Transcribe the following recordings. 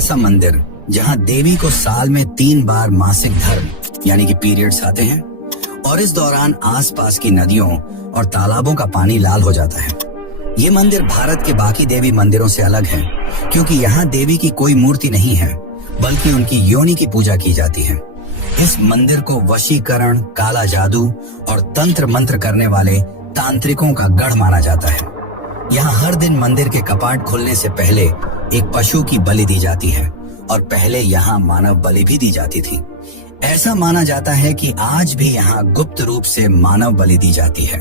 ऐसा मंदिर जहां देवी को साल में 3 बार मासिक धर्म यानी कि पीरियड्स आते हैं और इस दौरान आसपास की नदियों और तालाबों का पानी लाल हो जाता है। ये मंदिर भारत के बाकी देवी मंदिरों से अलग है क्योंकि यहाँ देवी की कोई मूर्ति नहीं है बल्कि उनकी योनि की पूजा की जाती है। इस मंदिर को वशीकरण, काला जादू और तंत्र मंत्र करने वाले तांत्रिकों का गढ़ माना जाता है। यहाँ हर दिन मंदिर के कपाट खुलने से पहले एक पशु की बलि दी जाती है और पहले यहाँ मानव बलि भी दी जाती थी। ऐसा माना जाता है कि आज भी यहाँ गुप्त रूप से मानव बलि दी जाती है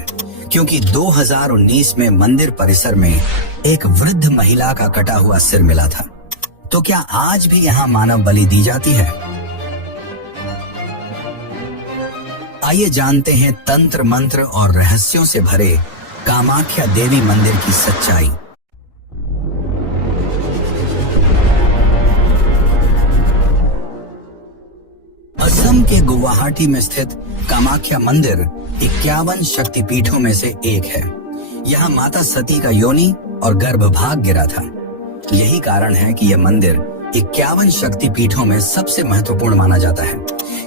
क्योंकि 2019 में मंदिर परिसर में एक वृद्ध महिला का कटा हुआ सिर मिला था। तो क्या आज भी यहाँ मानव बलि दी जाती है? आइए जानते हैं तंत्र मंत्र और रहस्यों से भरे कामाख्या देवी मंदिर की सच्चाई। असम के गुवाहाटी में स्थित कामाख्या मंदिर 51 शक्तिपीठों में से एक है। यहाँ माता सती का योनि और गर्भभाग गिरा था। यही कारण है कि यह मंदिर 51 शक्तिपीठों में सबसे महत्वपूर्ण माना जाता है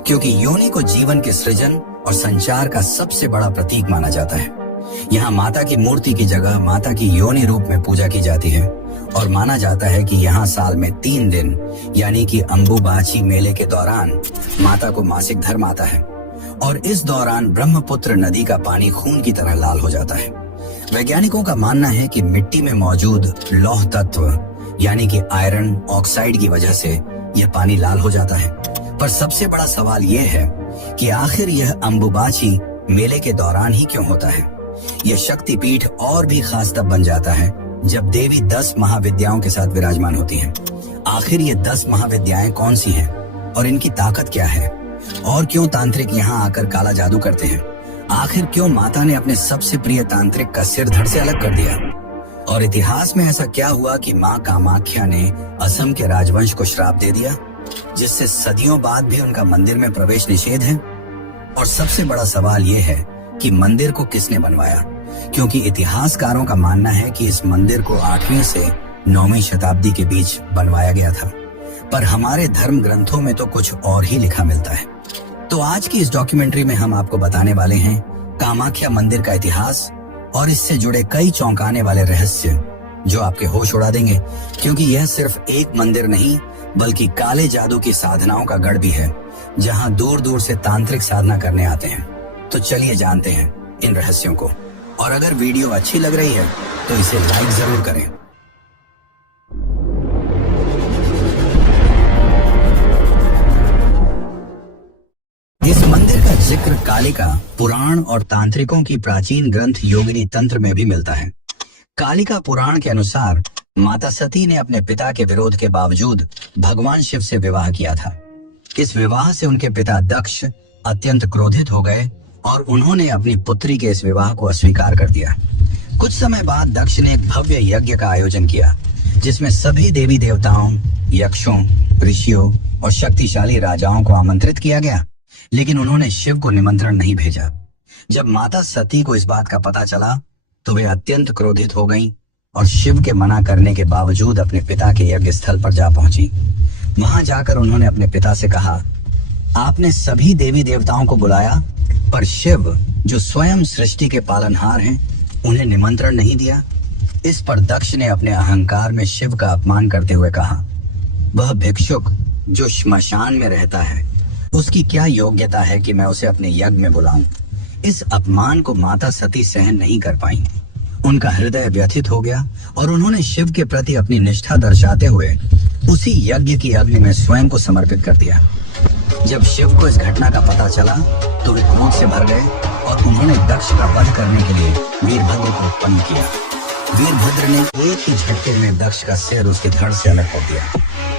क्योंकि योनि को जीवन के सृजन और संचार का सबसे बड़ा प्रतीक माना जाता है। यहाँ माता की मूर्ति की जगह माता की योनि रूप में पूजा की जाती है और माना जाता है कि यहाँ साल में 3 दिन यानी कि अंबुबाची मेले के दौरान माता को मासिक धर्म आता है और इस दौरान ब्रह्मपुत्र नदी का पानी खून की तरह लाल हो जाता है। वैज्ञानिकों का मानना है कि मिट्टी में मौजूद लौह तत्व यानी कि आयरन ऑक्साइड की वजह से यह पानी लाल हो जाता है। पर सबसे बड़ा सवाल यह है कि आखिर यह अंबुबाची मेले के दौरान ही क्यों होता है? यह शक्तिपीठ और भी खास तब बन जाता है जब देवी 10 महाविद्याओं के साथ विराजमान होती हैं। आखिर ये 10 महाविद्याएं कौन सी हैं और इनकी ताकत क्या है? और क्यों तांत्रिक यहाँ आकर काला जादू करते हैं? आखिर क्यों माता ने अपने सबसे प्रिय तांत्रिक का सिर धड़ से अलग कर दिया? और इतिहास में ऐसा क्या हुआ कि माँ कामाख्या ने असम के राजवंश को श्राप दे दिया जिससे सदियों बाद भी उनका मंदिर में प्रवेश निषेध है? और सबसे बड़ा सवाल यह है कि मंदिर को किसने बनवाया, क्योंकि इतिहासकारों का मानना है कि इस मंदिर को 8वीं से 9वीं शताब्दी के बीच बनवाया गया था, पर हमारे धर्म ग्रंथों में तो कुछ और ही लिखा मिलता है। तो आज की इस डॉक्यूमेंट्री में हम आपको बताने वाले हैं कामाख्या मंदिर का इतिहास और इससे जुड़े कई चौंकाने वाले रहस्य जो आपके होश उड़ा देंगे, क्योंकि यह सिर्फ एक मंदिर नहीं बल्कि काले जादू की साधनाओं का गढ़ भी है जहां दूर दूर से तांत्रिक साधना करने आते हैं। तो चलिए जानते हैं इन रहस्यों को, और अगर वीडियो अच्छी लग रही है तो इसे लाइक जरूर करें। इस मंदिर का जिक्र कालिका पुराण और तांत्रिकों की प्राचीन ग्रंथ योगिनी तंत्र में भी मिलता है। कालिका पुराण के अनुसार माता सती ने अपने पिता के विरोध के बावजूद भगवान शिव से विवाह किया था। इस विवाह से उनके पिता दक्ष अत्यंत क्रोधित हो गए और उन्होंने अपनी पुत्री के इस विवाह को अस्वीकार कर दिया। कुछ समय बाद दक्ष ने एक भव्य यज्ञ का आयोजन किया जिसमें सभी देवी देवताओं, यक्षों, ऋषियों और शक्तिशाली राजाओं को आमंत्रित किया गया, लेकिन उन्होंने शिव को निमंत्रण नहीं भेजा। जब माता सती को इस बात का पता चला तो वे अत्यंत क्रोधित हो गईं और शिव के मना करने के बावजूद अपने पिता के यज्ञ स्थल पर जा पहुंची। वहां जाकर उन्होंने अपने पिता से कहा, आपने सभी देवी देवताओं को बुलाया पर शिव जो स्वयं सृष्टि के पालनहार हैं उन्हें निमंत्रण नहीं दिया। इस पर दक्ष ने अपने अहंकार में शिव का अपमान करते हुए कहा, वह भिक्षुक जो श्मशान में रहता है उसकी क्या योग्यता है कि मैं उसे अपने यज्ञ में बुलाऊं। इस अपमान को माता सती सहन नहीं कर पाई। उनका हृदय व्यथित हो गया और उन्होंने शिव के प्रति अपनी निष्ठा दर्शाते हुए उसी यज्ञ की अग्नि में स्वयं को समर्पित कर दिया। जब शिव को इस घटना का पता चला तो वे क्रोध से भर गए और उन्होंने दक्ष का वध करने के लिए वीरभद्र को उत्पन्न किया। वीरभद्र ने एक ही झटके में दक्ष का सिर उसके धड़ से अलग कर दिया।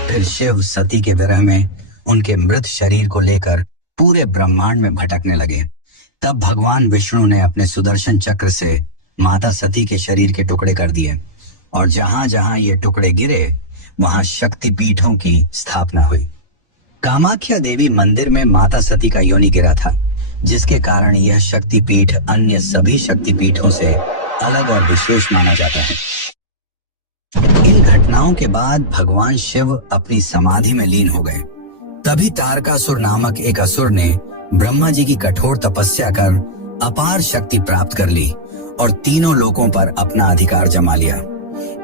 फिर शिव सती के विरह में उनके मृत शरीर को लेकर पूरे ब्रह्मांड में भटकने लगे। तब भगवान विष्णु ने अपने सुदर्शन चक्र से माता सती के शरीर के टुकड़े कर दिए और जहां जहां ये टुकड़े गिरे वहां शक्तिपीठों की स्थापना हुई। कामाख्या देवी मंदिर में माता सती का योनि गिरा था, जिसके कारण यह शक्तिपीठ अन्य सभी शक्तिपीठों से अलग और विशेष माना जाता है। इन घटनाओं के बाद भगवान शिव अपनी समाधि में लीन हो गए। तभी तारकासुर नामक एक असुर ने ब्रह्मा जी की कठोर तपस्या कर अपार शक्ति प्राप्त कर ली और तीनों लोकों पर अपना अधिकार जमा लिया।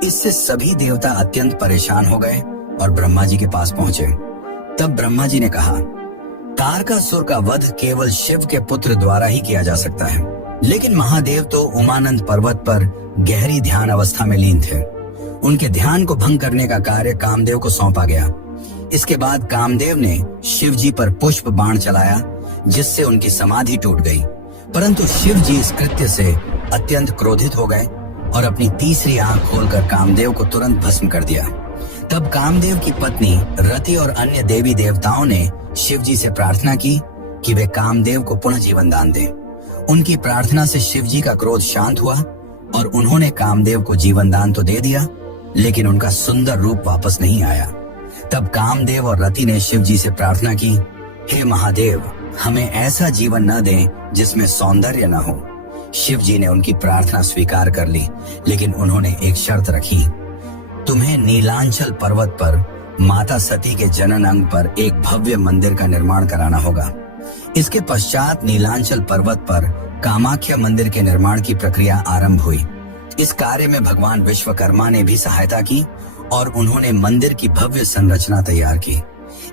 इससे सभी देवता अत्यंत परेशान हो गए और ब्रह्मा जी के पास पहुंचे। तब ब्रह्मा जी ने कहा, तारकासुर का वध केवल शिव के पुत्र द्वारा ही किया जा सकता है। लेकिन महादेव तो उमानंद पर्वत पर गहरी ध्यान अवस्था में लीन थे। उनके ध्यान को भंग करने का कार्य कामदेव को सौंपा गया। इसके बाद कामदेव ने शिव जी पर पुष्प बाण चलाया, जिससे उनकी समाधि टूट गई। परंतु शिव जी इस कृत्य से अत्यंत क्रोधित हो गए और अपनी तीसरी आंख खोलकर कामदेव को तुरंत भस्म कर दिया। तब कामदेव की पत्नी रति और अन्य देवी देवताओं ने शिव जी से प्रार्थना की कि वे कामदेव को पुनः जीवन दान दें। उनकी प्रार्थना से शिव जी का क्रोध शांत हुआ और उन्होंने कामदेव को जीवन दान तो दे दिया, लेकिन उनका सुंदर रूप वापस नहीं आया। तब कामदेव और रति ने शिव जी से प्रार्थना की, हे महादेव, हमें ऐसा जीवन न दें जिसमें सौंदर्य न हो। शिव जी ने उनकी प्रार्थना स्वीकार कर ली, लेकिन उन्होंने एक शर्त रखी, तुम्हें नीलांचल पर्वत पर माता सती के जनन अंग पर एक भव्य मंदिर का निर्माण कराना होगा। इसके पश्चात नीलांचल पर्वत पर कामाख्या मंदिर के निर्माण की प्रक्रिया आरंभ हुई। इस कार्य में भगवान विश्वकर्मा ने भी सहायता की और उन्होंने मंदिर की भव्य संरचना तैयार की।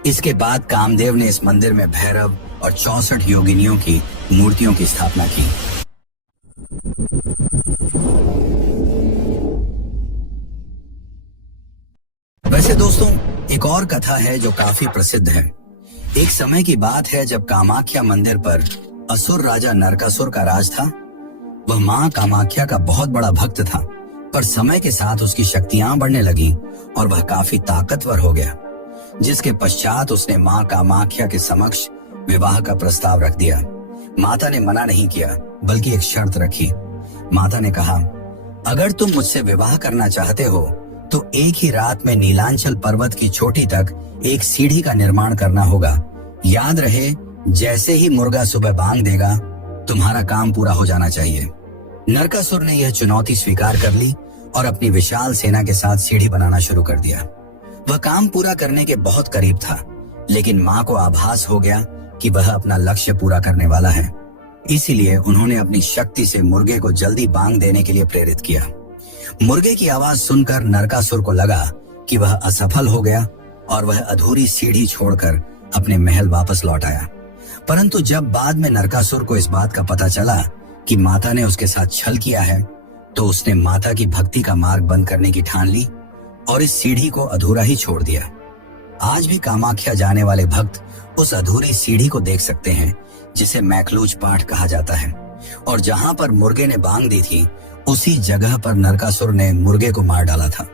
इसके बाद कामदेव ने इस मंदिर में भैरव और 64 योगिनियों की मूर्तियों की स्थापना की। वैसे दोस्तों, एक और कथा है जो काफी प्रसिद्ध है। एक समय की बात है जब कामाख्या मंदिर पर असुर राजा नरकासुर का राज था। वह मां कामाख्या का बहुत बड़ा भक्त था, पर समय के साथ उसकी शक्तियां बढ़ने लगी और वह काफी ताकतवर हो गया, जिसके पश्चात उसने मां कामाख्या के समक्ष विवाह का प्रस्ताव रख दिया। माता ने मना नहीं किया, बल्कि एक शर्त रखी। माता ने कहा, अगर तुम मुझसे विवाह करना चाहते हो तो एक ही रात में नीलांचल पर्वत की चोटी तक एक सीढ़ी का निर्माण करना होगा। याद रहे, जैसे ही मुर्गा सुबह बांग देगा, तुम्हारा काम पूरा हो जाना चाहिए। नरकासुर ने यह चुनौती स्वीकार कर ली और अपनी विशाल सेना के साथ सीढ़ी बनाना शुरू कर दिया। वह काम पूरा करने के बहुत करीब था, लेकिन मां को आभास हो गया कि वह अपना लक्ष्य पूरा करने वाला है। इसीलिए उन्होंने अपनी शक्ति से मुर्गे को जल्दी बांग देने के लिए प्रेरित किया। मुर्गे की आवाज सुनकर नरकासुर को लगा कि वह असफल हो गया और वह अधूरी सीढ़ी छोड़कर अपने महल वापस लौट आया। परंतु जब बाद में नरकासुर को इस बात का पता चला कि माता ने उसके साथ छल किया है, तो उसने माता की भक्ति का मार्ग बंद करने की ठान ली और इस सीढ़ी को अधूरा ही छोड़ दिया। आज भी कामाख्या जाने वाले भक्त उस अधूरी सीढ़ी को देख सकते हैं, जिसे मैखलूज पाठ कहा जाता है। और जहां पर मुर्गे ने बांग दी थी, उसी जगह पर नरकासुर ने मुर्गे को मार डाला था,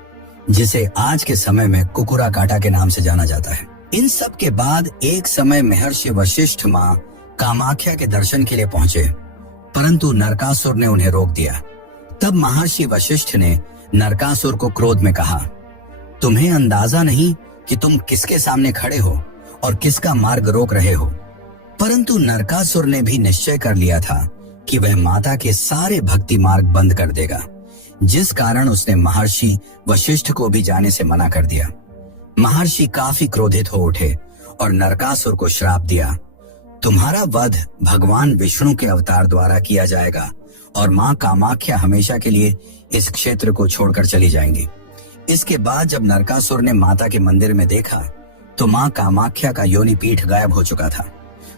जिसे आज के समय में कुकुरा काटा के नाम से जाना जाता है। इन सब के बाद एक समय महर्षि वशिष्ठ मां कामाख्या के दर्शन के लिए पहुंचे, परंतु नरकासुर ने उन्हें रोक दिया। तब महर्षि वशिष्ठ ने नरकासुर को क्रोध में कहा, तुम्हें अंदाजा नहीं कि तुम किसके सामने खड़े हो और किसका मार्ग रोक रहे हो। परंतु नरकासुर ने भी निश्चय कर लिया था कि वह माता के सारे भक्ति मार्ग बंद कर देगा, जिस कारण उसने महर्षि वशिष्ठ को भी जाने से मना कर दिया। महर्षि काफी क्रोधित हो उठे और नरकासुर को श्राप दिया, तुम्हारा वध भगवान विष्णु के अवतार द्वारा किया जाएगा और मां कामाख्या हमेशा के लिए इस क्षेत्र को छोड़कर चली जाएंगी। इसके बाद जब नरकासुर ने माता के मंदिर में देखा, तो मां कामाख्या का योनि पीठ गायब हो चुका था।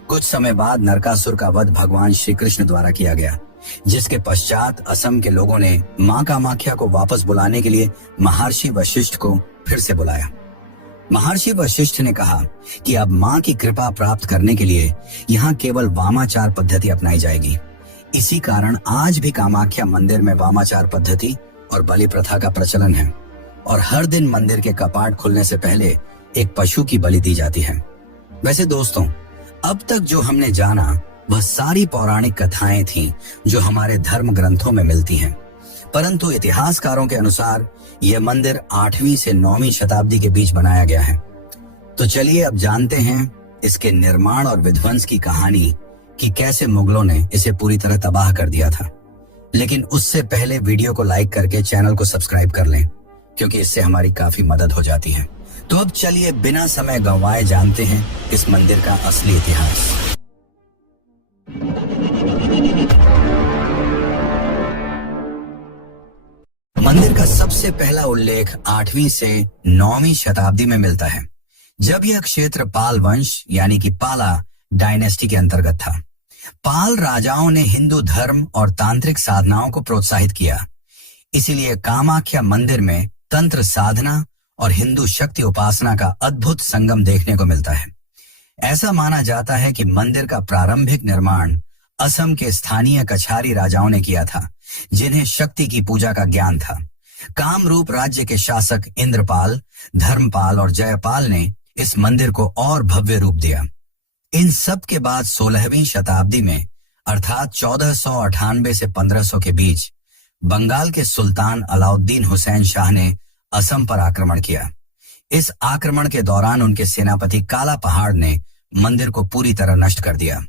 कुछ समय बाद नरकासुर का वध भगवान श्री कृष्ण द्वारा किया गया, जिसके पश्चात असम के लोगों ने मां कामाख्या को वापस बुलाने के लिए महर्षि वशिष्ठ को फिर से बुलाया। महर्षि वशिष्ठ ने कहा कि अब मां की कृपा प्राप्त करने के लिए यहाँ केवल वामाचार पद्धति अपनाई जाएगी। इसी कारण आज भी कामाख्या मंदिर में वामाचार पद्धति और बलि प्रथा का प्रचलन है और हर दिन मंदिर के कपाट खुलने से पहले एक पशु की बलि दी जाती है। वैसे दोस्तों, अब तक जो हमने जाना वह सारी पौराणिक कथाएं थीं जो हमारे धर्म ग्रंथों में मिलती हैं, परंतु इतिहासकारों के अनुसार यह मंदिर 8वीं से 9वीं शताब्दी के बीच बनाया गया है। तो चलिए अब जानते हैं इसके निर्माण और विध्वंस की कहानी कि कैसे मुगलों ने इसे पूरी तरह तबाह कर दिया था। लेकिन उससे पहले वीडियो को लाइक करके चैनल को सब्सक्राइब कर लें। क्योंकि इससे हमारी काफी मदद हो जाती है। तो अब चलिए बिना समय गंवाए जानते हैं इस मंदिर का असली इतिहास। मंदिर का सबसे पहला उल्लेख 8वीं से 9वीं शताब्दी में मिलता है, जब यह क्षेत्र पाल वंश यानी कि पाला डायनेस्टी के अंतर्गत था। पाल राजाओं ने हिंदू धर्म और तांत्रिक साधनाओं को प्रोत्साहित किया, इसीलिए कामाख्या मंदिर में तंत्र साधना और हिंदू शक्ति उपासना का अद्भुत संगम देखने को मिलता है। ऐसा माना जाता है कि मंदिर का प्रारंभिक निर्माण असम के स्थानीय कछारी राजाओं ने किया था, जिन्हें शक्ति की पूजा का ज्ञान था। कामरूप राज्य के शासक इंद्रपाल, धर्मपाल और जयपाल ने इस मंदिर को और भव्य रूप दिया। इन सब के बाद 16वीं शताब्दी में अर्थात 1498 से 1500 के बीच बंगाल के सुल्तान अलाउद्दीन हुसैन शाह ने असम पर आक्रमण किया। इस आक्रमण के दौरान उनके सेनापति काला पहाड़ ने मंदिर को पूरी तरह नष्ट कर दिया।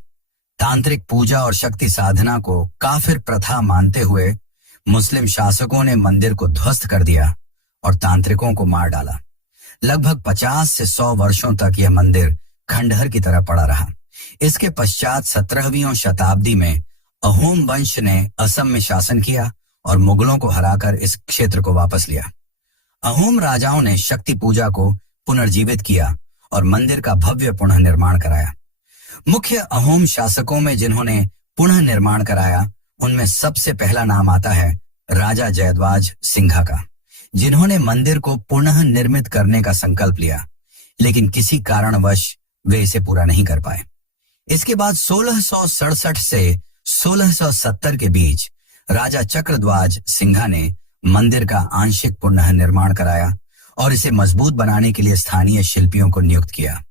तांत्रिक पूजा और शक्ति साधना को काफिर प्रथा मानते हुए मुस्लिम शासकों ने मंदिर को ध्वस्त कर दिया और तांत्रिकों को मार डाला। लगभग 50 से 100 वर्षों तक यह मंदिर खंडहर की तरह पड़ा रहा। इसके पश्चात 17वीं शताब्दी में अहोम वंश ने असम में शासन किया और मुगलों को हराकर इस क्षेत्र को वापस लिया। अहोम राजाओं ने शक्ति पूजा को पुनर्जीवित किया और मंदिर का भव्य पुनः निर्माण कराया। मुख्य अहोम शासकों में जिन्होंने पुनः निर्माण कराया, उनमें सबसे पहला नाम आता है राजा जयद्वाज सिंघा का, जिन्होंने मंदिर को पुनः निर्मित करने का संकल्प लिया, लेकिन किसी कारणवश वे इसे पूरा नहीं कर पाए। इसके बाद 1667 से 1670 के बीच राजा चक्रध्वज सिंघा ने मंदिर का आंशिक पुनः निर्माण कराया और इसे मजबूत बनाने के लिए स्थानीय शिल्पियों को नियुक्त किया।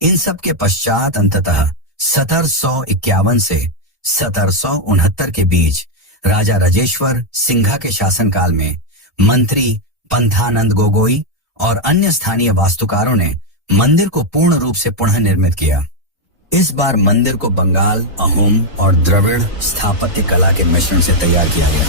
इन सब के पश्चात अंततः 1751 से 1769 के बीच राजा राजेश्वर सिंघा के शासनकाल में मंत्री पंथानंद गोगोई और अन्य स्थानीय वास्तुकारों ने मंदिर को पूर्ण रूप से पुनः निर्मित किया। इस बार मंदिर को बंगाल, अहोम और द्रविड़ स्थापत्य कला के मिश्रण से तैयार किया गया।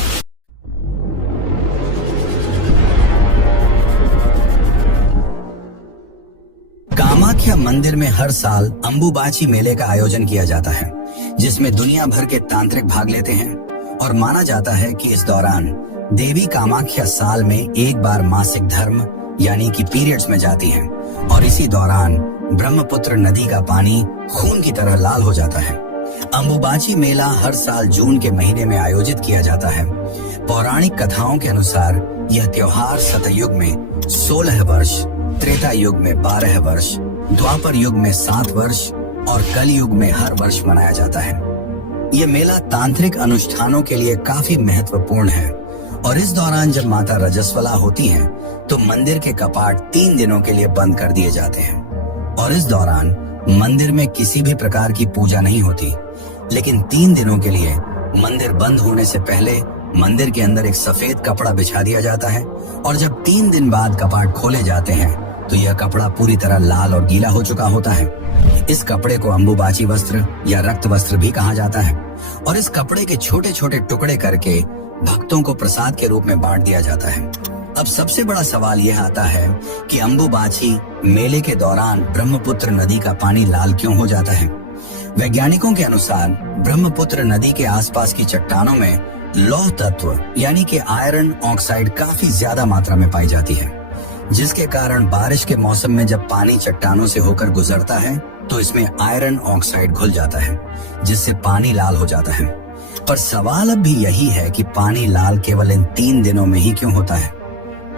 कामाख्या मंदिर में हर साल अंबुबाची मेले का आयोजन किया जाता है, जिसमें दुनिया भर के तांत्रिक भाग लेते हैं और माना जाता है कि इस दौरान देवी कामाख्या साल में एक बार मासिक धर्म यानी कि पीरियड्स में जाती हैं और इसी दौरान ब्रह्मपुत्र नदी का पानी खून की तरह लाल हो जाता है। अंबुबाची मेला हर साल जून के महीने में आयोजित किया जाता है। पौराणिक कथाओं के अनुसार यह त्योहार सतयुग में 16 वर्ष, त्रेता युग में 12 वर्ष, द्वापर युग में 7 वर्ष और कलयुग में हर वर्ष मनाया जाता है। यह मेला तांत्रिक अनुष्ठानों के लिए काफी महत्वपूर्ण है और इस दौरान जब माता रजस्वला होती हैं, तो मंदिर के कपाट 3 दिनों के लिए बंद कर दिए जाते हैं और इस दौरान मंदिर में किसी भी प्रकार की पूजा नहीं होती। लेकिन 3 दिनों के लिए मंदिर बंद होने से पहले मंदिर के अंदर एक सफेद कपड़ा बिछा दिया जाता है और जब 3 दिन बाद कपाट खोले जाते हैं तो यह कपड़ा पूरी तरह लाल और गीला हो चुका होता है। इस कपड़े को अंबुबाची वस्त्र या रक्त वस्त्र भी कहा जाता है और इस कपड़े के छोटे छोटे टुकड़े करके भक्तों को प्रसाद के रूप में बांट दिया जाता है। अब सबसे बड़ा सवाल यह आता है कि अंबुबाची मेले के दौरान ब्रह्मपुत्र नदी का पानी लाल क्यों हो जाता है। वैज्ञानिकों के अनुसार ब्रह्मपुत्र नदी के आसपास की चट्टानों में लौह तत्व यानी कि आयरन ऑक्साइड काफी ज्यादा मात्रा में पाई जाती है, जिसके कारण बारिश के मौसम में जब पानी चट्टानों से होकर गुजरता है तो इसमें आयरन ऑक्साइड घुल जाता है, जिससे पानी लाल हो जाता है। पर सवाल अब भी यही है कि पानी लाल केवल इन 3 दिनों में ही क्यों होता है,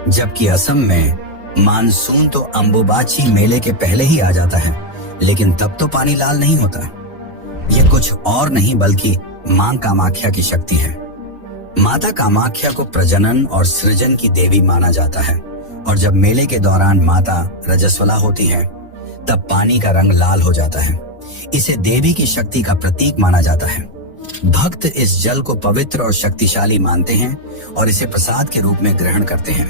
जबकि असम में मानसून तो अंबुबाची मेले के पहले ही आ जाता है, लेकिन तब तो पानी लाल नहीं होता। यह कुछ और नहीं बल्कि मां कामाख्या की शक्ति है। माता कामाख्या को प्रजनन और सृजन की देवी माना जाता है और जब मेले के दौरान माता रजस्वला होती है तब पानी का रंग लाल हो जाता है। इसे देवी की शक्ति का प्रतीक माना जाता है। भक्त इस जल को पवित्र और शक्तिशाली मानते हैं और इसे प्रसाद के रूप में ग्रहण करते हैं।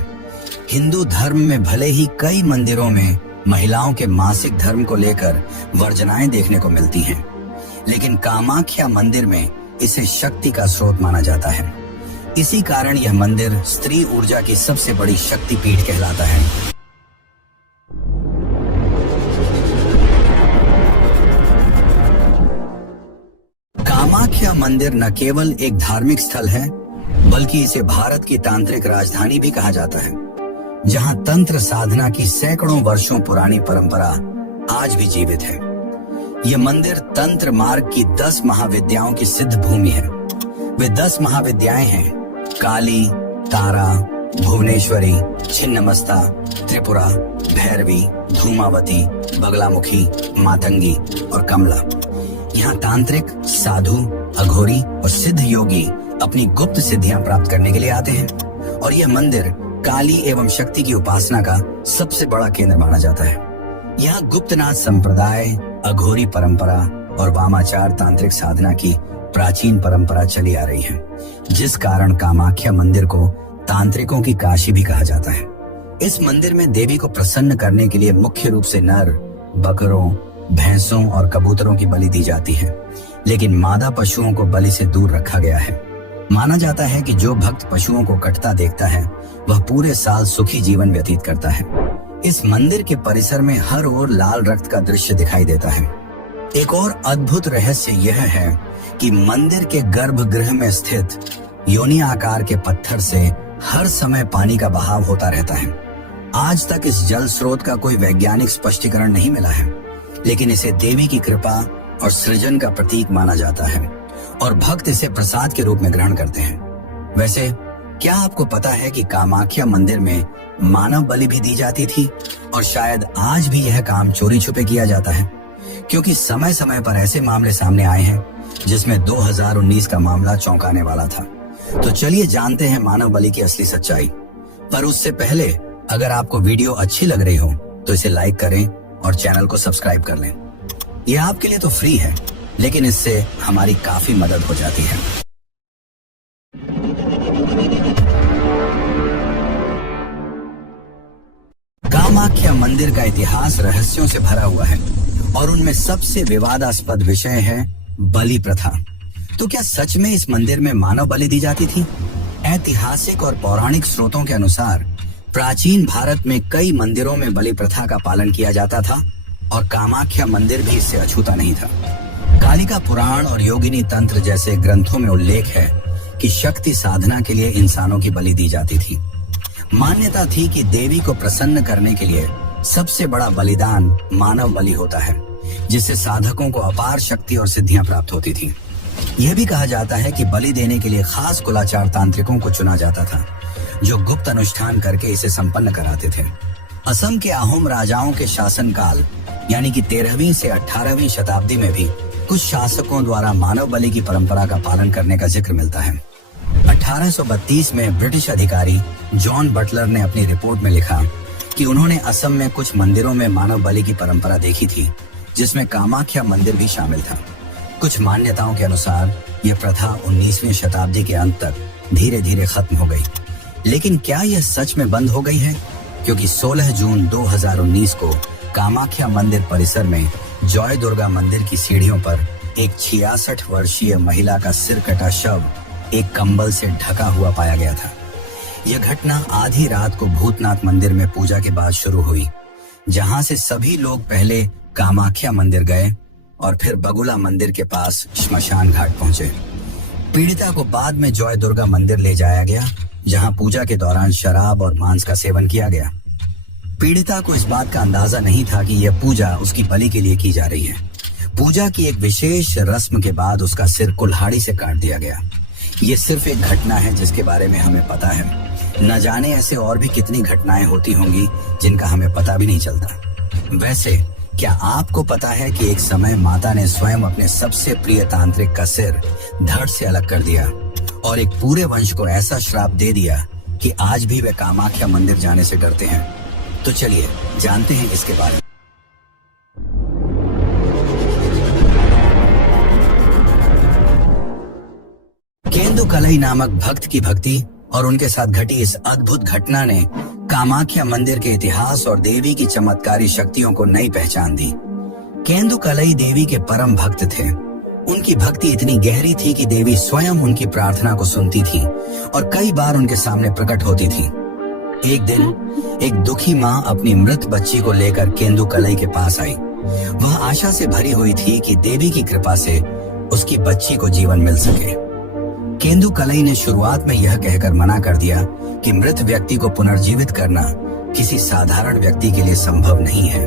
हिंदू धर्म में भले ही कई मंदिरों में महिलाओं के मासिक धर्म को लेकर वर्जनाएं देखने को मिलती हैं, लेकिन कामाख्या मंदिर में इसे शक्ति का स्रोत माना जाता है। इसी कारण यह मंदिर स्त्री ऊर्जा की सबसे बड़ी शक्तिपीठ कहलाता है। कामाख्या मंदिर न केवल एक धार्मिक स्थल है, बल्कि इसे भारत की तांत्रिक राजधानी भी कहा जाता है, जहां तंत्र साधना की सैकड़ों वर्षों पुरानी परंपरा आज भी जीवित है। यह मंदिर तंत्र मार्ग की 10 महाविद्याओं की सिद्ध भूमि है। वे 10 महाविद्याएं हैं: काली, तारा, भुवनेश्वरी, छिन्नमस्ता, त्रिपुरा, भैरवी, धूमावती, बगलामुखी, मातंगी और कमला। यहाँ तांत्रिक, साधु, अघोरी और सिद्ध योगी अपनी गुप्त सिद्धियां प्राप्त करने के लिए आते हैं, और यह मंदिर काली एवं शक्ति की उपासना का सबसे बड़ा केंद्र माना जाता है। यहाँ गुप्तनाथ संप्रदाय, अघोरी परंपरा और वामाचार तांत्रिक साधना की प्राचीन परंपरा चली आ रही है, जिस कारण कामाख्या मंदिर को तांत्रिकों की काशी भी कहा जाता है। इस मंदिर में देवी को प्रसन्न करने के लिए मुख्य रूप से नर, बकरों, भैंसों और कबूतरों की बलि दी जाती है, लेकिन मादा पशुओं को बलि से दूर रखा गया है। माना जाता है कि जो भक्त पशुओं को कटता देखता है, वह पूरे साल सुखी जीवन व्यतीत करता है। इस मंदिर के परिसर में हर ओर लाल रक्त का दृश्य दिखाई देता है। एक और अद्भुत रहस्य यह है कि मंदिर के गर्भगृह में स्थित योनि आकार के पत्थर से हर समय पानी का बहाव होता रहता है। आज तक इस जल स्रोत का कोई वैज्ञानिक स्पष्टीकरण नहीं मिला है, लेकिन इसे देवी की कृपा और सृजन का प्रतीक माना जाता है, और भक्त इसे प्रसाद के रूप में ग्रहण करते हैं। वैसे क्या आपको पता है कि कामाख्या मंदिर में मानव बलि भी दी जाती थी, और शायद आज भी यह काम चोरी छुपे किया जाता है, क्योंकि समय समय पर ऐसे मामले सामने आए हैं जिसमें 2019 का मामला चौंकाने वाला था। तो चलिए जानते हैं मानव बलि की असली सच्चाई। पर उससे पहले अगर आपको वीडियो अच्छी लग रही हो तो इसे लाइक करें और चैनल को सब्सक्राइब कर लें। यह आपके लिए तो फ्री है, लेकिन इससे हमारी काफी मदद हो जाती है। कामाख्या मंदिर का इतिहास रहस्यों से भरा हुआ है, और उनमें सबसे विवादास्पद विषय है बलि प्रथा। तो क्या सच में इस मंदिर में मानव बलि दी जाती थी? ऐतिहासिक और पौराणिक स्रोतों के अनुसार प्राचीन भारत में कई मंदिरों में बलि प्रथा का पालन किया जाता था, और कामाख्या मंदिर भी इससे अछूता नहीं था। कालिका पुराण और योगिनी तंत्र जैसे ग्रंथों में उल्लेख है कि शक्ति साधना के लिए इंसानों की बलि दी जाती थी। मान्यता थी कि देवी को प्रसन्न करने के लिए सबसे बड़ा बलिदान मानव बलि होता है, जिससे साधकों को अपार शक्ति और सिद्धियां प्राप्त होती थी। यह भी कहा जाता है कि बलि देने के लिए खास कुलाचार तांत्रिकों को चुना जाता था, जो गुप्त अनुष्ठान करके इसे संपन्न कराते थे। असम के अहोम राजाओं के शासनकाल यानी कि 13वीं से 18वीं शताब्दी में भी कुछ शासकों द्वारा मानव बलि की परंपरा का पालन करने का जिक्र मिलता है। 1832 में ब्रिटिश अधिकारी जॉन बटलर ने अपनी रिपोर्ट में लिखा कि उन्होंने असम में कुछ मंदिरों में मानव बलि की परंपरा देखी थी, जिसमें कामाख्या मंदिर भी शामिल था। कुछ मान्यताओं के अनुसार यह प्रथा 19वीं शताब्दी के अंत तक धीरे धीरे खत्म हो गई। लेकिन क्या यह सच में बंद हो गई है? क्योंकि 16 जून 2019 को कामाख्या मंदिर परिसर में जॉय दुर्गा मंदिर की सीढ़ियों पर एक 66 वर्षीय महिला का सिर कटा शव एक कंबल से ढका हुआ पाया गया था। यह घटना आधी रात को भूतनाथ मंदिर में पूजा के बाद शुरू हुई, जहां से सभी लोग पहले कामाख्या मंदिर गए और फिर बगुला मंदिर के पास श्मशान घाट पहुंचे। पीड़िता को बाद में जॉय दुर्गा मंदिर ले जाया गया, जहां पूजा के दौरान शराब और मांस का सेवन किया गया। पीड़िता को इस बात का अंदाजा नहीं था कि यह पूजा उसकी बलि के लिए की जा रही है। पूजा की एक विशेष रस्म के बाद उसका सिर कुल्हाड़ी से काट दिया गया। ये सिर्फ एक घटना है जिसके बारे में हमें पता है, न जाने ऐसे और भी कितनी घटनाएं होती होंगी जिनका हमें पता भी नहीं चलता। वैसे क्या आपको पता है कि एक समय माता ने स्वयं अपने सबसे प्रिय तांत्रिक का सिर धड़ से अलग कर दिया और एक पूरे वंश को ऐसा श्राप दे दिया कि आज भी वे कामाख्या मंदिर जाने से डरते हैं? तो चलिए जानते हैं इसके बारे में। केंदुकलई नामक भक्त की भक्ति और उनके साथ घटी इस अद्भुत घटना ने कामाख्या मंदिर के इतिहास और देवी की चमत्कारी शक्तियों को नई पहचान दी। केंदुकलई देवी के परम भक्त थे। उनकी भक्ति इतनी गहरी थी कि देवी स्वयं उनकी प्रार्थना को सुनती थी और कई बार उनके सामने प्रकट होती थी। एक दिन एक दुखी माँ अपनी मृत बच्ची को लेकर केंदुकलई के पास आई। वह आशा से भरी हुई थी कि देवी की कृपा से उसकी बच्ची को जीवन मिल सके। केंदुकलई ने शुरुआत में यह कहकर मना कर दिया कि मृत व्यक्ति को पुनर्जीवित करना किसी साधारण व्यक्ति के लिए संभव नहीं है,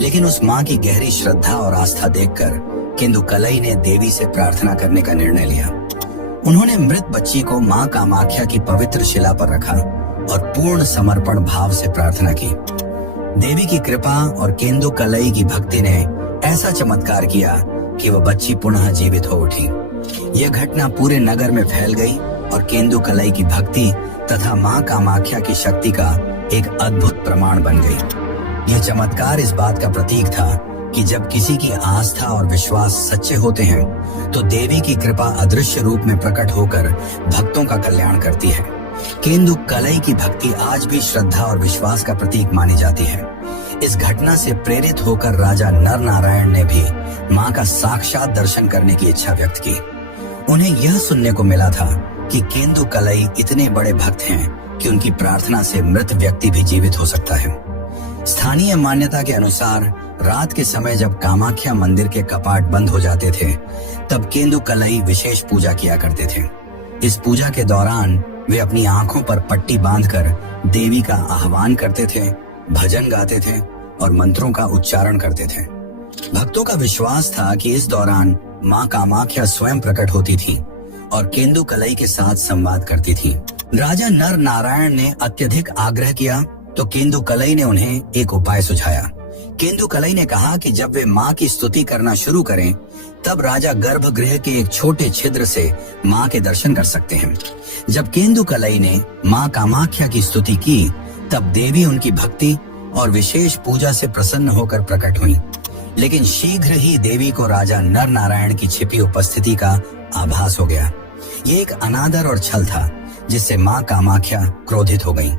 लेकिन उस माँ की गहरी श्रद्धा और आस्था देखकर केंदुकलई ने देवी से प्रार्थना करने का निर्णय लिया। उन्होंने मृत बच्ची को माँ कामाख्या की पवित्र शिला पर रखा और पूर्ण समर्पण भाव से प्रार्थना की। देवी की कृपा और केंदुकलई की भक्ति ने ऐसा चमत्कार किया कि वह बच्ची पुनः जीवित हो उठी। यह घटना पूरे नगर में फैल गई और केंदुकलई की भक्ति तथा माँ कामाख्या की शक्ति का एक अद्भुत प्रमाण बन गई। यह चमत्कार इस बात का प्रतीक था कि जब किसी की आस्था और विश्वास सच्चे होते हैं तो देवी की कृपा अदृश्य रूप में प्रकट होकर भक्तों का कल्याण करती है। केंदुकलई की भक्ति आज भी श्रद्धा और विश्वास का प्रतीक मानी जाती है। इस घटना से प्रेरित होकर राजा नर नारायण ने भी माँ का साक्षात दर्शन करने की इच्छा व्यक्त की। उन्हें यह सुनने को मिला था कि केंदुकलई इतने बड़े भक्त हैं कि उनकी प्रार्थना से मृत व्यक्ति भी जीवित हो सकता है। स्थानीय मान्यता के अनुसार रात के समय जब कामाख्या मंदिर के कपाट बंद हो जाते थे, तब केंदुकलई विशेष पूजा किया करते थे। इस पूजा के दौरान वे अपनी आंखों पर पट्टी बांधकर देवी का आह्वान करते थे, भजन गाते थे और मंत्रों का उच्चारण करते थे। भक्तों का विश्वास था कि इस दौरान माँ कामाख्या स्वयं प्रकट होती थी और केंदुकलई के साथ संवाद करती थी। राजा नर नारायण ने अत्यधिक आग्रह किया तो केंदुकलई ने उन्हें एक उपाय सुझाया। केंदुकलई ने कहा कि जब वे माँ की स्तुति करना शुरू करें, तब राजा गर्भगृह के एक छोटे छिद्र से माँ के दर्शन कर सकते हैं। जब केंदुकलई ने माँ कामाख्या की स्तुति की, तब देवी उनकी भक्ति और विशेष पूजा से प्रसन्न होकर प्रकट हुई। लेकिन शीघ्र ही देवी को राजा नर नारायण की छिपी उपस्थिति का आभास हो गया। ये एक अनादर और छल था जिससे माँ कामाख्या क्रोधित हो गईं।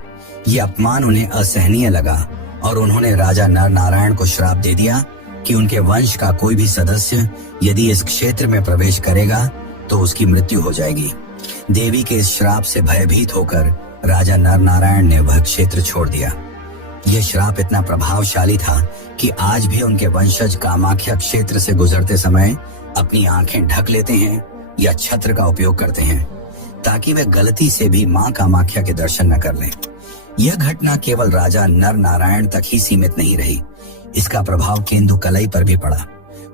ये अपमान उन्हें असहनीय लगा और उन्होंने राजा नर नारायण को श्राप दे दिया कि उनके वंश का कोई भी सदस्य यदि इस क्षेत्र में प्रवेश करेगा तो उसकी मृत्यु हो जाएगी। देवी के इस श्राप से भयभीत होकर राजा नर नारायण ने वह क्षेत्र छोड़ दिया। यह श्राप इतना प्रभावशाली था कि आज भी उनके वंशज कामाख्या क्षेत्र से गुजरते समय अपनी आंखें ढक लेते हैं या छत्र का उपयोग करते हैं ताकि वे गलती से भी माँ कामाख्या के दर्शन न कर लें। यह घटना केवल राजा नर नारायण तक ही सीमित नहीं रही, इसका प्रभाव केंदुकलई पर भी पड़ा।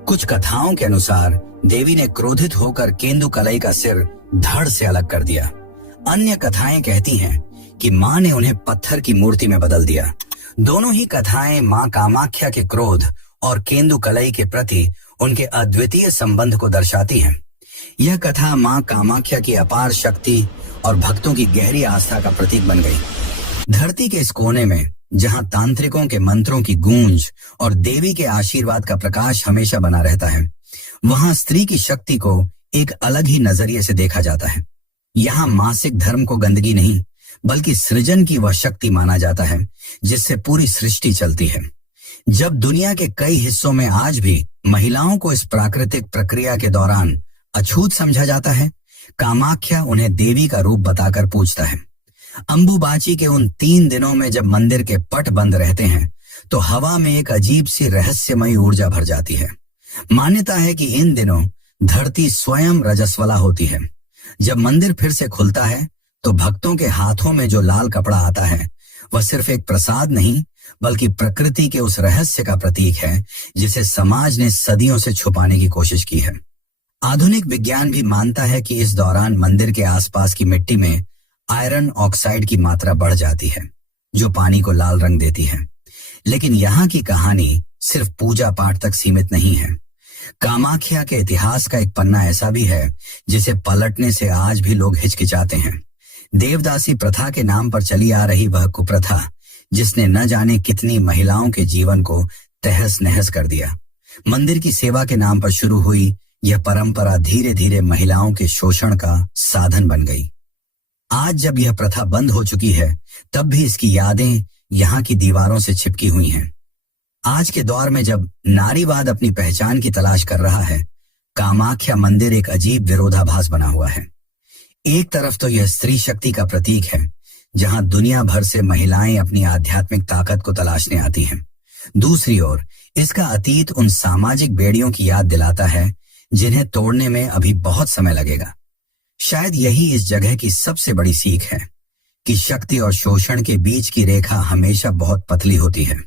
कुछ कथाओं के अनुसार देवी ने क्रोधित होकर केंदुकलई का सिर धड़ से अलग कर दिया। अन्य कथाएं कहती हैं कि माँ ने उन्हें पत्थर की मूर्ति में बदल दिया। दोनों ही कथाएं माँ कामाख्या के क्रोध और केंदुकलई के प्रति उनके अद्वितीय संबंध को दर्शाती हैं। यह कथा माँ कामाख्या की अपार शक्ति और भक्तों की गहरी आस्था का प्रतीक बन गई। धरती के इस कोने में जहाँ तांत्रिकों के मंत्रों की गूंज और देवी के आशीर्वाद का प्रकाश हमेशा बना रहता है, वहाँ स्त्री की शक्ति को एक अलग ही नजरिए से देखा जाता है। यहाँ मासिक धर्म को गंदगी नहीं बल्कि सृजन की वह शक्ति माना जाता है जिससे पूरी सृष्टि चलती है। जब दुनिया के कई हिस्सों में आज भी महिलाओं को इस प्राकृतिक प्रक्रिया के दौरान अछूत समझा जाता है, कामाख्या उन्हें देवी का रूप बताकर पूछता है। अंबुबाची के उन 3 दिनों में जब मंदिर के पट बंद रहते हैं तो हवा में एक अजीब सी रहस्यमयी ऊर्जा भर जाती है। मान्यता है कि इन दिनों धरती स्वयं रजस्वला होती है। जब मंदिर फिर से खुलता है तो भक्तों के हाथों में जो लाल कपड़ा आता है वह सिर्फ एक प्रसाद नहीं बल्कि प्रकृति के उस रहस्य का प्रतीक है जिसे समाज ने सदियों से छुपाने की कोशिश की है। आधुनिक विज्ञान भी मानता है कि इस दौरान मंदिर के आसपास की मिट्टी में आयरन ऑक्साइड की मात्रा बढ़ जाती है जो पानी को लाल रंग देती है। लेकिन यहाँ की कहानी सिर्फ पूजा पाठ तक सीमित नहीं है। कामाख्या के इतिहास का एक पन्ना ऐसा भी है जिसे पलटने से आज भी लोग हिचकिचाते हैं। देवदासी प्रथा के नाम पर चली आ रही वह कुप्रथा जिसने न जाने कितनी महिलाओं के जीवन को तहस नहस कर दिया। मंदिर की सेवा के नाम पर शुरू हुई यह परंपरा धीरे धीरे महिलाओं के शोषण का साधन बन गई। आज जब यह प्रथा बंद हो चुकी है तब भी इसकी यादें यहाँ की दीवारों से चिपकी हुई हैं। आज के दौर में जब नारीवाद अपनी पहचान की तलाश कर रहा है, कामाख्या मंदिर एक अजीब विरोधाभास बना हुआ है। एक तरफ तो यह स्त्री शक्ति का प्रतीक है, जहां दुनिया भर से महिलाएं अपनी आध्यात्मिक ताकत को तलाशने आती हैं। दूसरी ओर इसका अतीत उन सामाजिक बेड़ियों की याद दिलाता है जिन्हें तोड़ने में अभी बहुत समय लगेगा। शायद यही इस जगह की सबसे बड़ी सीख है कि शक्ति और शोषण के बीच की रेखा हमेशा बहुत पतली होती है।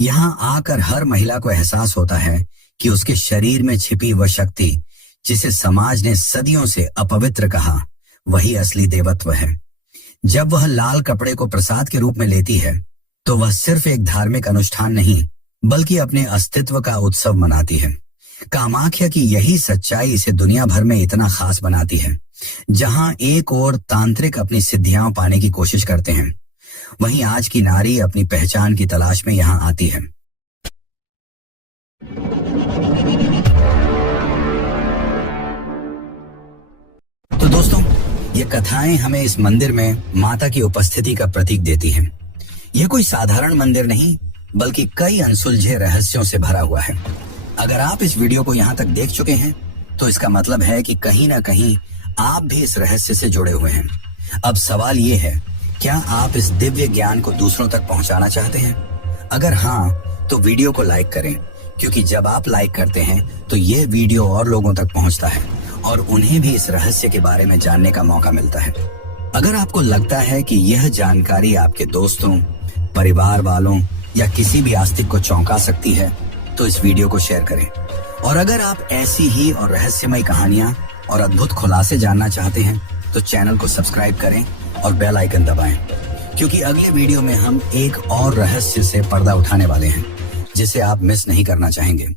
यहां आकर हर महिला को एहसास होता है कि उसके शरीर में छिपी वह शक्ति, जिसे समाज ने सदियों से अपवित्र कहा, वही असली देवत्व है। जब वह लाल कपड़े को प्रसाद के रूप में लेती है, तो वह सिर्फ एक धार्मिक अनुष्ठान नहीं, बल्कि अपने अस्तित्व का उत्सव मनाती है। कामाख्या की यही सच्चाई इसे दुनिया भर में इतना खास बनाती है। जहां एक ओर तांत्रिक अपनी सिद्धियां पाने की कोशिश करते हैं, वहीं आज की नारी अपनी पहचान की तलाश में यहां आती है। तो दोस्तों, ये कथाएं हमें इस मंदिर में माता की उपस्थिति का प्रतीक देती हैं। यह कोई साधारण मंदिर नहीं, बल्कि कई अनसुलझे रहस्यों से भरा हुआ है। अगर आप इस वीडियो को यहाँ तक देख चुके हैं, तो इसका मतलब है कि कहीं ना कहीं आप भी इस रहस्य से जुड़े हुए हैं। अब सवाल ये है, क्या आप इस दिव्य ज्ञान को दूसरों तक पहुंचाना चाहते हैं? अगर हाँ, तो वीडियो को लाइक करें, क्योंकि जब आप लाइक करते हैं तो ये वीडियो और लोगों तक पहुंचता है और उन्हें भी इस रहस्य के बारे में जानने का मौका मिलता है। अगर आपको लगता है कि यह जानकारी आपके दोस्तों, परिवार वालों या किसी भी आस्तिक को चौंका सकती है, तो इस वीडियो को शेयर करें। और अगर आप ऐसी ही और रहस्यमय कहानियां और अद्भुत खुलासे जानना चाहते हैं, तो चैनल को सब्सक्राइब करें और बेल आइकन दबाएं, क्योंकि अगले वीडियो में हम एक और रहस्य से पर्दा उठाने वाले हैं, जिसे आप मिस नहीं करना चाहेंगे।